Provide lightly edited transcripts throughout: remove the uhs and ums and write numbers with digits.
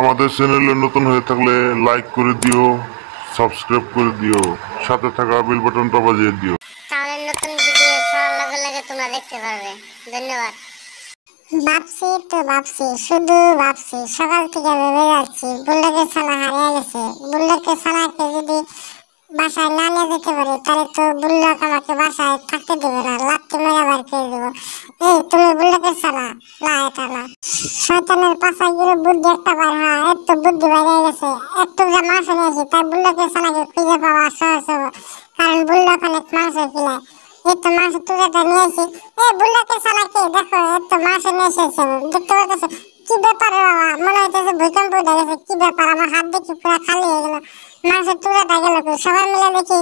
আমাদের চ্যানেলে নতুন হয়ে থাকলে লাইক করে দিও, সাবস্ক্রাইব করে দিও, সাথে থাকা বেল বাটনটা বাজিয়ে দিও। তাহলে নতুন ভিডিও ছাড়ার লগে লগে তোমরা দেখতে পারবে। ধন্যবাদ। ভাবছি শুধু ভাবছি, সকাল থেকে ভেবে যাচ্ছি বুল্লাকের ছানা হারিয়ে গেছে। বুল্লাকের ছানাকে যদি বাসায় না নিয়ে যেতে পারি তাহলে তো বুল্লাক আমাকে বাসায় থাকতে দেবে না, লাত্তি মেরে বার করে দেবো। এই তুমি বুল্লাকের ছানা না, এটা না। শয়তানের পাশায় গিয়ে বুদ্ধি একটা বার হয়, এত বুদ্ধি বাইরে গেছে। একটু যা মাংস নিয়েছি তাই বুল্লাকের ছানাকে খুঁজে পাওয়া সহজ হবো, কারণ বুল্লাক অনেক মাংস খিলায়। এই তো মাংস তুলেটা নিয়েছি। এই বুল্লাকের ছানাকে দেখো, এত মাংস নিয়ে এসেছে, দেখতে পাচ্ছ? কি ব্যাপার বাবা, মনে হইতেছে ভূমিকম্প উঠে গেছে। কি ব্যাপার, আমার হাত দেখি পুরো খালি হয়ে গেল। মাংস তুলেটা গেল কই? সবাই মিলে দেখি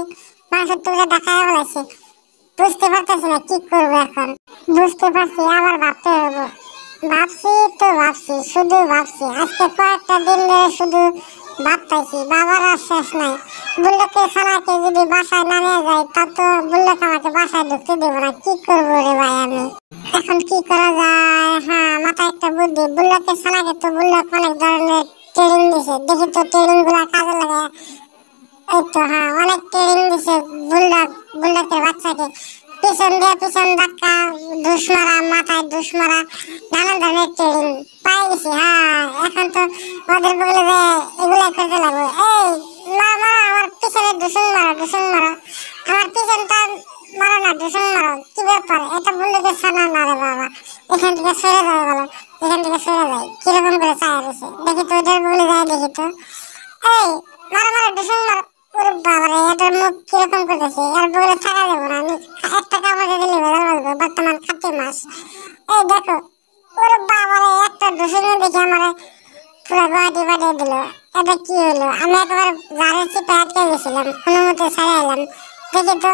মাংস তুলেটা খাওয়া ফেলাইছে। বুঝতে পারতেছি না কি করবো এখন। বুঝতে পারছি, আবার ভাবতে হবে। ভাবছি শুধু ভাবছি। আজকে কয়েকটা দিন ধরে শুধু ভাবতেছি, বাবার আর শেষ নাই। বুল্লাকের ছানাকে যদি বাসায় না নিয়ে যায় তা তো বুল্লাক আমাকে বাসায় ঢুকতে দেবো না। কি করবো রে ভাই আমি এখন, কি করা যায়? হ্যাঁ, মাথায় একটা বুদ্ধি। বুল্লাকের ছানাকে তো বুল্লাক অনেক ধরনের ট্রেনিং দিছে, দেখি তো ট্রেনিং গুলা কাজে লাগে। এই তো হ্যাঁ, অনেক ট্রেনিং দিছে বুল্লাকের বাচ্চাকে। পিছন দিয়ে পিছন ধাক্কা, দুষ মারা, মাথায় দুষ মারা, নানান ধরনের ট্রেনিং পাই গেছি। হ্যাঁ, এখন তো ওদের বলে যে এগুলাই করতে লাগবে। এই মারো, আমার পিছনে দুষণ মারো, আমার পিছনটা মারো না, দুষণ মারো। কি ব্যাপার, এটা বললে যে ছানা না রে বাবা। এখান থেকে সরে যাওয়া গেল, এখান থেকে সরে যাই। কিরকম করে চায় রয়েছে দেখি তো, ওদের বলে যায় দেখি তো। এই মারো, দুষণ মারো। ওরে বাবারে, এটার মুখ কিরকম করতেছে, আর বলে থাকা যাবো না। আমি একটা কামড়ে দিলে বেড়া বলবো, বর্তমান খাদ্য মাছ। এই দেখো, ওরে বাবারে, একটা দুষণে দেখে আমার পুরো গুয়াহাটি পাঠিয়ে দিল। এটা কি হলো? আমি একবার গাড়ির চিপে আটকে গেছিলাম, কোনো মতে ছেড়ে এলাম। দেখি তো,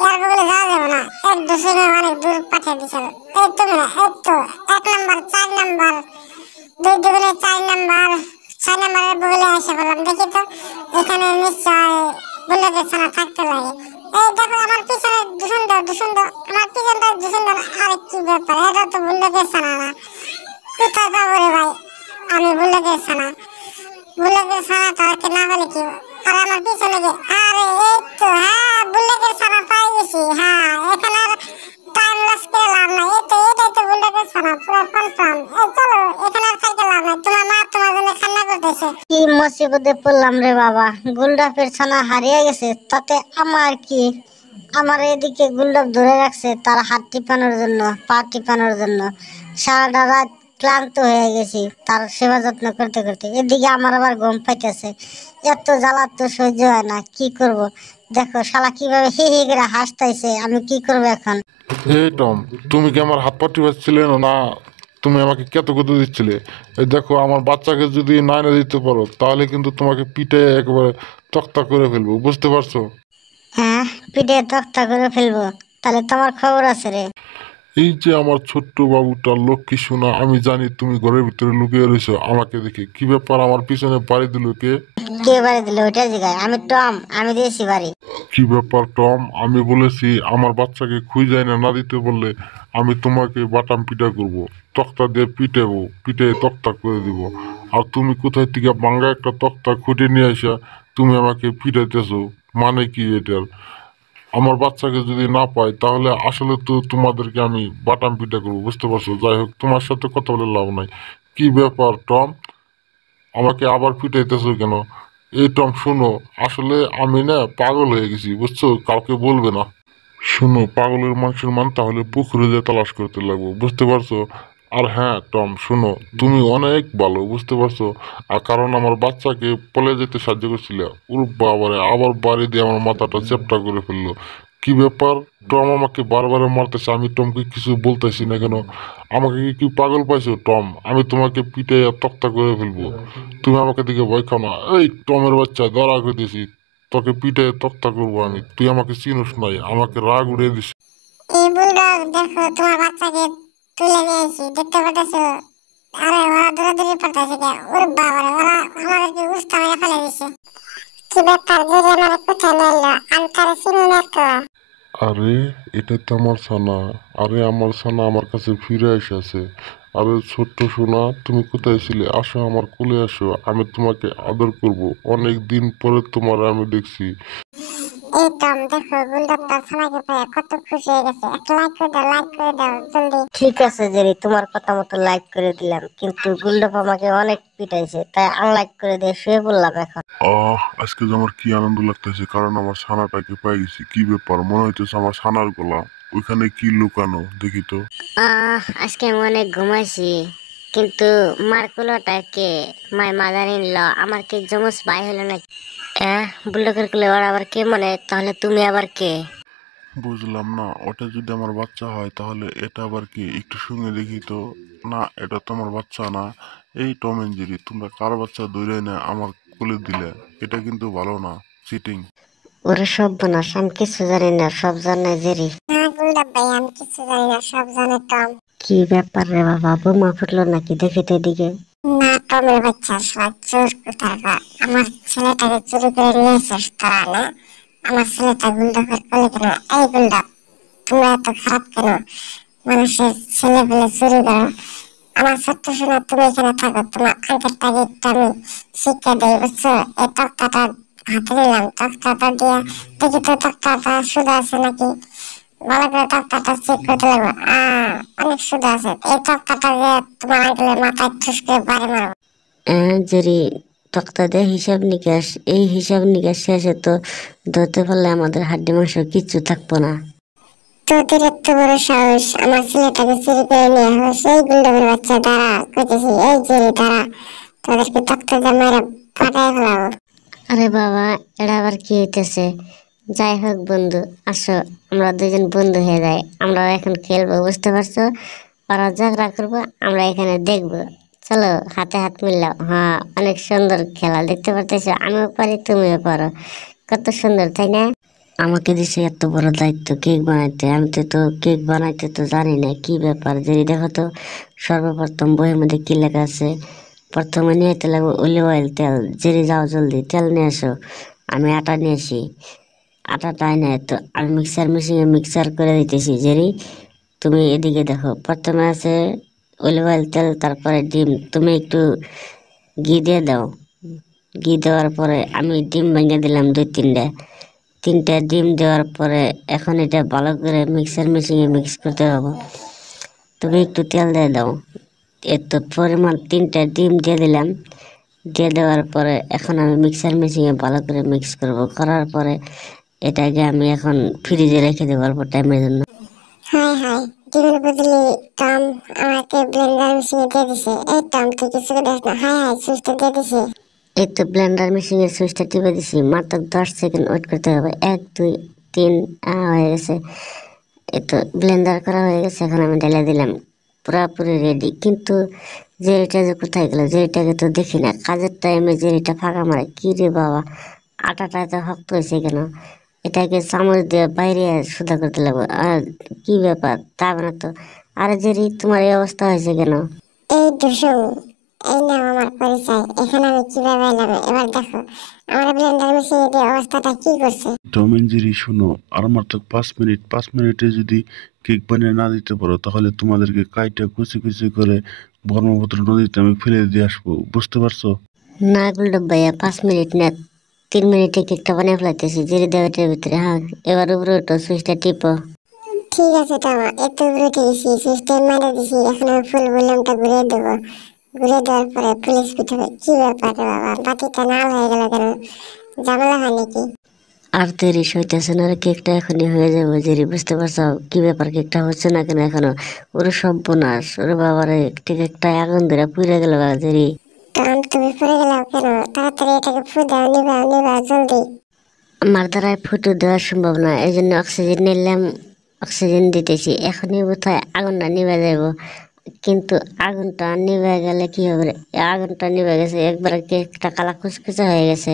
ইয়ার বলে যাওয়া যাবে না। এক দুষণে অনেক দূর পাঠিয়ে দিছিল। এই তুমি না, এই তো 1 নাম্বার 4 নাম্বার, 2 দুগুণে 4 নাম্বার, 6 নাম্বারের বগলে এসে বললাম। দেখি তো, এখানে নিশ্চয় বুল্লাকের ছানা থাকতে লাগে। এই দেখো, আমার পিছনে দূষণ দাও, আমার পিছনটা দূষণ দাও। আরে কি ব্যাপার, এটা তো বুল্লাকের ছানা না। কোথায় যাবো রে ভাই আমি? বুল্লাকের ছানা তাকে না বলে কি? আর আমার পিছনে যে, আরে এই তো, হ্যাঁ, বুল্লাকের ছানা পাই গেছি। হ্যাঁ, এখানে আর টাইম লস করে লাভ নাই। এটাই তো বুল্লাকের ছানা, পুরো কনফার্ম। এই চলো, এখানে আর থাকতে লাভ নাই। তোমার মা তোমার জন্য কান্না করতেছে। কি মুসিবতে পড়লাম রে বাবা, গুলডাফের ছানা হারিয়ে গেছে, তাতে আমার কি? আমার এদিকে গুলডাফ ধরে রাখছে তার হাত টিপানোর জন্য, পা টিপানোর জন্য। সারাটা রাত ক্লান্ত হয়ে গেছি তার সেবা যত্ন করতে করতে। এদিকে আমার আবার ঘুম পাইতেছে। এত জ্বালা তো সহ্য হয় না, কি করব? দেখো শালা কিভাবে হি হি করে হাসতাইছে, আমি কি করবো এখন? এই টম, তুমি কি আমার হাত পাটি পাচ্ছিলে না? তুমি আমাকে কত কত দিচ্ছিলে। এই দেখো, আমার বাচ্চাকে যদি না এনে দিতে পারো তাহলে কিন্তু তোমাকে পিঠে একেবারে তক্তা করে ফেলবো, বুঝতে পারছো? হ্যাঁ, পিঠে তক্তা করে ফেলবো? তাহলে তোমার খবর আছে রে। এই যে আমার ছোট্ট বাবুটা লক্ষ্মী সোনা, আমি জানি তুমি ঘরের ভিতরে লুকিয়ে রয়েছো আমাকে দেখে। কি ব্যাপার, আমার পিছনে বাড়ি দিল কে? কে বাড়ি দিল ওইটা জিগায়? আমি টম, আমি দিয়েছি বাড়ি। কি ব্যাপার টম, আমি বলেছি আমার বাচ্চাকে খুঁজে না না দিতে বললে আমি তোমাকে বাটাম পিটা করব, তক্তা দিয়ে পিটাবো, পিটে তক্তা করে দিব। আর তুমি কোথায় থেকে বাঙ্গা একটা তক্তা খুঁটে নিয়ে আসা তুমি আমাকে পিটাইতেছো? মানে কি এটার? আমার বাচ্চাকে যদি না পাই তাহলে আসলে তো তোমাদেরকে আমি বাটাম পিটা করবো, বুঝতে পারছো? যাই হোক, তোমার সাথে কথা বলে লাভ নাই। কি ব্যাপার টম, আমাকে আবার পিটাইতেছো কেন? এই টম শোনো, আসলে আমি না পাগল হয়ে গেছি, বুঝছো? কাউকে বলবে না। শোনো, পাগলের মানুষের মান তাহলে পুকুরে যেয়ে তালাশ করতে লাগবো, বুঝতে পারছো? আর হ্যাঁ টম শোনো, তুমি অনেক ভালো, বুঝতে পারছো? আর কারণ আমার বাচ্চাকে পলে যেতে সাহায্য করছিলে। ওর বাবারে, আবার বাড়ি দিয়ে আমার মাথাটা চ্যাপটা করে ফেললো। কি ব্যাপার, টম আমাকে বারবার মারতেছে, আমি টমকে কিছু বলতেছি না কেন? আমাকে কি পাগল পাইছো টম? আমি তোমাকে পিটে তক্তা করে ফেলবো, তুমি আমাকে দিকে ভয় খাও না। এই টমের বাচ্চা, ধরা করে দিছি, তোকে পিঠে তক্তা করবো আমি। তুই আমাকে চিনিস নাই, আমাকে রাগ উড়িয়ে দিস। এই বুলডগ দেখো, তোমার বাচ্চাকে তুলে নিয়েছি, দেখতে পাচ্ছো? আরে ওরা দৌড়াদৌড়ি করতেছে কে? ওর বাবারে, ওরা আমাদেরকে উস্তা মেরে ফেলে দিছে। কি ব্যাপার, যদি আমার কোথায় নিলো? আমি তার চিনি না তো। আরে এটা তো আমার ছানা। আরে আমার ছানা আমার কাছে ফিরে এসেছে। আরে ছোট্ট সোনা, তুমি কোথায় ছিলে? আসো আমার কোলে আসো, আমি তোমাকে আদর করব। অনেক দিন পরে তোমার আমি দেখছি। এই টম দেখো বুলডগ তার ছানাকে পেয়ে কত খুশি হয়ে গেছে। একটা লাইক করে দাও জলদি। ঠিক আছে জেরি, তোমার কথা মতো লাইক করে দিলাম, কিন্তু গুল্ডপ আমাকে অনেক পিটাইছে, তাই আনলাইক করে দিয়ে শুয়ে পড়লাম এখন। আজকে যে আমার কি আনন্দ লাগতেছে, কারণ আমার ছানাটাকে পেয়ে গেছি। কি ব্যাপার, মনে হইতেছে আমার ছানার গলা। ওইখানে কি লুকানো দেখি তো। আজকে আমি অনেক ঘুমাইছি, কিন্তু মার কুলোটা কে? মাই মাদার ইন ল আমার কি জমজ ভাই হলো নাকি? বুল্ডকের কুলে ওর আবার কে? মানে তাহলে তুমি আবার কে? বুঝলাম না, ওটা যদি আমার বাচ্চা হয় তাহলে এটা আবার কি? একটু শুনে দেখি তো। না, এটা তো আমার বাচ্চা না। এই টম এন্ড জেরি, তোমরা কার বাচ্চা দৌড়ে না আমার কোলে দিলে? এটা কিন্তু ভালো না, চিটিং। ওরে সব বোনাস, আমি কিছু জানি না, সব জানে জেরি। না বুলডগ ভাই, আমি কিছু জানি না, সব জানে টম। কি ব্যাপার রে বাবা, বোমা ফুটলো নাকি? দেখি তো এদিকে। না টমের বাচ্চা সব চোর কোথাকার। আমার ছেলেটাকে চুরি করে নিয়ে এসেছিস তোরা না? আমার ছেলেটা বুলডগের কোলে কেন? এই বুলডগ, তোমরা এত খারাপ কেন? মানুষের ছেলে পেলে চুরি করো। আমার ছোট্ট সোনা, তুমি এখানে থাকো, তোমার আঙ্কেলটাকে একটু আমি শিক্ষা দেই, বুঝছো? এই তক্তাটা হাতে নিলাম, তক্তাটা দিয়ে দেখি তো তক্তাটা সুদা আছে নাকি। ভালো করে তক্তাটা চেক করতে লাগবে। অনেক সুদা আছে। এই তক্তাটা দিয়ে তোমার আঙ্কেলের মাথায় ঠুস করে বাড়ি মারবো। জেরি, তক্তা দিয়ে হিসাব নিকাশ, এই হিসাব নিকাশ শেষে তো ধরতে পারলে আমাদের হাড্ডি মাংস কিচ্ছু থাকবো না। তোদের এত বড় সাহস, আমার ছেলেটাকে চুরি করে নিয়ে হস? এই গুন্ডামের বাচ্চা, দাঁড়া কইতেছি। এই জেরি দাঁড়া, তোদেরকে তক্তা দিয়ে মেরে ফাটাই ফেলাবো। আরে বাবা, এটা আবার কি হইতেছে? যাই হোক বন্ধু, আসো আমরা দুজন বন্ধু হয়ে যাই, আমরা এখন খেলবো, বুঝতে পারছো? ওরা ঝগড়া করবো, আমরা এখানে দেখবো। চলো হাতে হাত মিলাও। হ্যাঁ, অনেক সুন্দর খেলা, দেখতে পারতেছো? আমিও পারি, তুমিও পারো। কত সুন্দর, তাই না? আমাকে দিছে এত বড় দায়িত্ব কেক বানাইতে, আমি তো কেক বানাইতে তো জানি না। কি ব্যাপার জেরি, দেখো তো সর্বপ্রথম বইয়ের মধ্যে কি লেখা আছে। প্রথমে নিয়ে যেতে লাগবে অলিভ অয়েল, তেল। জেরি যাও জলদি তেল নিয়ে আসো, আমি আটা নিয়ে আসি। আটাটা এনে তো আমি মিক্সার মেশিনে মিক্সার করে দিতেছি। জেরি তুমি এদিকে দেখো, প্রথমে আছে অলিভ অয়েল, তেল, তারপরে ডিম। তুমি একটু ঘি দিয়ে দাও। ঘি দেওয়ার পরে আমি ডিম ভেঙে দিলাম দুই তিনটা। তিনটা ডিম দেওয়ার পরে এখন এটা ভালো করে মিক্সার মেশিনে মিক্স করতে হবে। তুমি একটু তেল দিয়ে দাও। এত পরিমাণ তিনটা ডিম দিয়ে দিলাম। দিয়ে দেওয়ার পরে এখন আমি মিক্সার মেশিনে ভালো করে মিক্স করব। করার পরে এটাকে আমি এখন ফ্রিজে রেখে দেবো অল্প টাইমের জন্য। হাই হাই, ডিমের বদলে টম আমাকে ব্লেন্ডার মেশিনে দিয়ে দিছে। এই টম, তুই কিছু করে দেখ না। হাই হাই, সুইচটা দিয়ে দিছে। এই তো ব্লেন্ডার মেশিনের সুইচটা টিপে দিছি, মাত্র 10 সেকেন্ড ওয়েট করতে হবে। 1 2 3 হয়ে গেছে। এই তো ব্লেন্ডার করা হয়ে গেছে, এখন আমি ঢেলে দিলাম। পুরাপুরি রেডি। কিন্তু জেরিটা যে কোথায় গেল? জেরিটাকে তো দেখি না। কাজের টাইমে জেরিটা ফাঁকা মারে। কি রে বাবা, আটাটা এত শক্ত হয়েছে কেন? এটাকে চামচ দিয়ে বাইরে সুদা করতে লাগবে। আর কি ব্যাপার, তা না তো। আরে জেরি, তোমার এই অবস্থা হয়েছে কেন? এই দুশো, এই নাও আমার পরিচয়। এখানে আমি কিভাবে এলাম এবার দেখো। আমার ব্লেন্ডার মেশিনে দিয়ে অবস্থাটা কি করছে। টম এন্ড জেরি শোনো, আর মাত্র 5 মিনিট। 5 মিনিটে যদি কেক বানিয়ে না দিতে পারো তাহলে তোমাদেরকে কাইটা কুচি কুচি করে ব্রহ্মপুত্র নদীতে আমি ফেলে দিয়ে আসবো, বুঝতে পারছো? না গুলডব ভাইয়া, 5 মিনিট না, 3 মিনিটে কেকটা বানিয়ে ফেলাইতেছি। জেরি দেওয়াটার ভিতরে। হ্যাঁ, এবার উপরে ওঠো, সুইচটা টিপো। ঠিক আছে টম, এত উপরে উঠে গেছি, সিস্টেম মেরে দিছি। এখন আমি ফুল ভলিউমটা ঘুরিয়ে দেবো। ঘুরিয়ে দেওয়ার পরে ফুল স্পিড হবে। কি ব্যাপার রে বাবা, বাতিটা লাল হয়ে গেল কেন? ঝামেলা হয় নাকি? আর দেরি সইতেছে না রে, কেকটা এখনই হয়ে যাবে জেরি, বুঝতে পারছো? কি ব্যাপার, কেকটা হচ্ছে না কেন এখনো? ওরে সর্বনাশ, ওরে বাবারে, কেকটা আগুন ধরে পুড়ে গেল জেরি। টম, তুমি পড়ে গেলাম কেন? তাড়াতাড়ি এটাকে ফু দাও, নিবাও নিবাও জলদি। আমার দ্বারাই ফুটো দেওয়া সম্ভব না, এই জন্য অক্সিজেন নিলাম, অক্সিজেন দিতেছি। এখনই বোধহয় আগুনটা নিভে যাব। কিন্তু আগুনটা নিভে গেলে কি হবে রে? আগুনটা নিভে গেছে, একবারে কেকটা কালা কুচকুচে হয়ে গেছে।